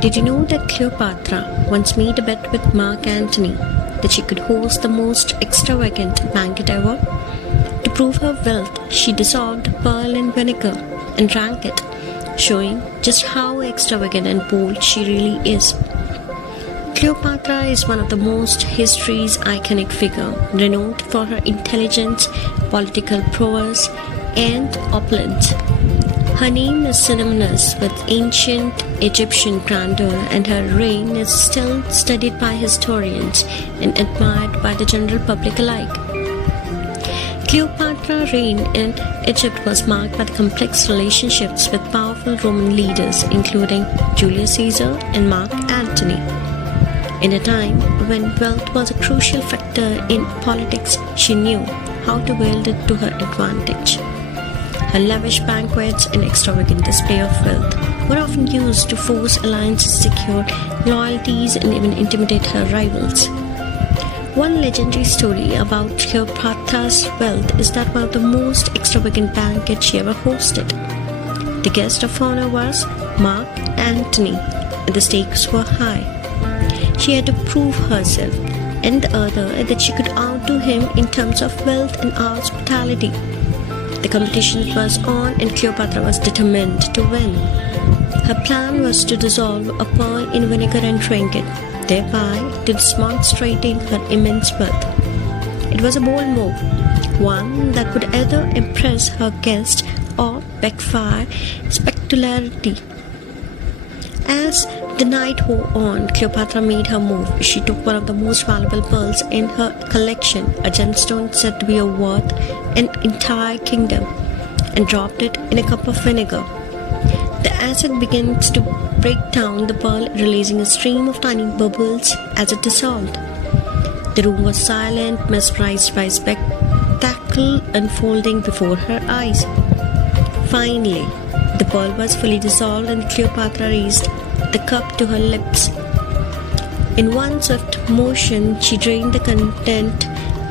Did you know that Cleopatra once made a bet with Mark Antony that she could host the most extravagant banquet ever? To prove her wealth, she dissolved pearl in vinegar and drank it, showing just how extravagant and bold she really is. Cleopatra is one of the most history's iconic figure, renowned for her intelligence, political prowess, and opulence. Her name is synonymous with ancient Egyptian grandeur, and her reign is still studied by historians and admired by the general public alike. Cleopatra's reign in Egypt was marked by the complex relationships with powerful Roman leaders, including Julius Caesar and Mark Antony. In a time when wealth was a crucial factor in politics, she knew how to wield it to her advantage. Her lavish banquets and extravagant display of wealth were often used to force alliances, secure loyalties, and even intimidate her rivals. One legendary story about Cleopatra's wealth is that one of the most extravagant banquets she ever hosted. The guest of honor was Mark Antony, and the stakes were high. She had to prove herself and the other that she could outdo him in terms of wealth and hospitality. The competition was on, and Cleopatra was determined to win. Her plan was to dissolve a pearl in vinegar and drink it, thereby demonstrating her immense wealth. It was a bold move, one that would either impress her guest or backfire spectacularly. As the night wore on, Cleopatra made her move. She took one of the most valuable pearls in her collection, a gemstone said to be worth an entire kingdom, and dropped it in a cup of vinegar. The acid begins to break down the pearl, releasing a stream of tiny bubbles as it dissolved. The room was silent, mesmerized by a spectacle unfolding before her eyes. Finally, the pearl was fully dissolved, and Cleopatra raised the cup to her lips. In one swift motion, she drained the content,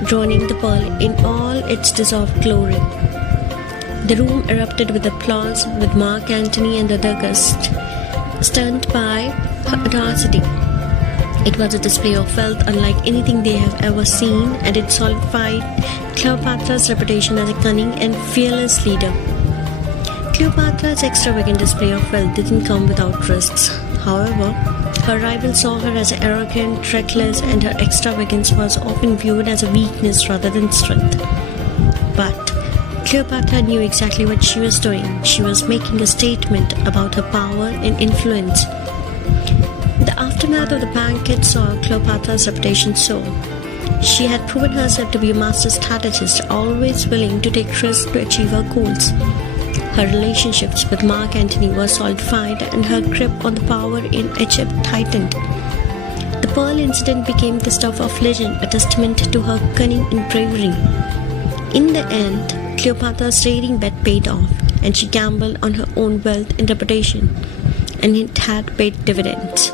drowning the pearl in all its dissolved glory. The room erupted with applause, with Mark Antony and the other guests stunned by her audacity. It was a display of wealth unlike anything they have ever seen, and it solidified Cleopatra's reputation as a cunning and fearless leader. Cleopatra's extravagant display of wealth didn't come without risks. However, her rivals saw her as arrogant, reckless, and her extravagance was often viewed as a weakness rather than strength. But Cleopatra knew exactly what she was doing. She was making a statement about her power and influence. The aftermath of the banquet saw Cleopatra's reputation soar. She had proven herself to be a master strategist, always willing to take risks to achieve her goals. Her relationships with Mark Antony were solidified, and her grip on the power in Egypt tightened. The pearl incident became the stuff of legend, a testament to her cunning and bravery. In the end, Cleopatra's daring bet paid off, and she gambled on her own wealth and reputation, and it had paid dividends.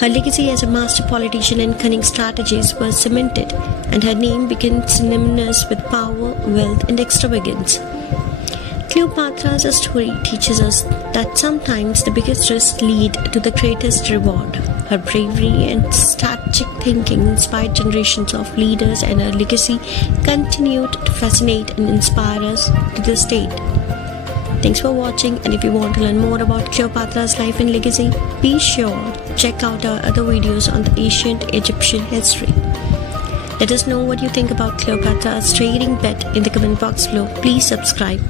Her legacy as a master politician and cunning strategist was cemented, and her name became synonymous with power, wealth, and extravagance. Cleopatra's story teaches us that sometimes the biggest risks lead to the greatest reward. Her bravery and strategic thinking inspired generations of leaders, and her legacy continued to fascinate and inspire us to this date. Thanks for watching, and if you want to learn more about Cleopatra's life and legacy, be sure to check out our other videos on the ancient Egyptian history. Let us know what you think about Cleopatra's daring bet in the comment box below. Please subscribe.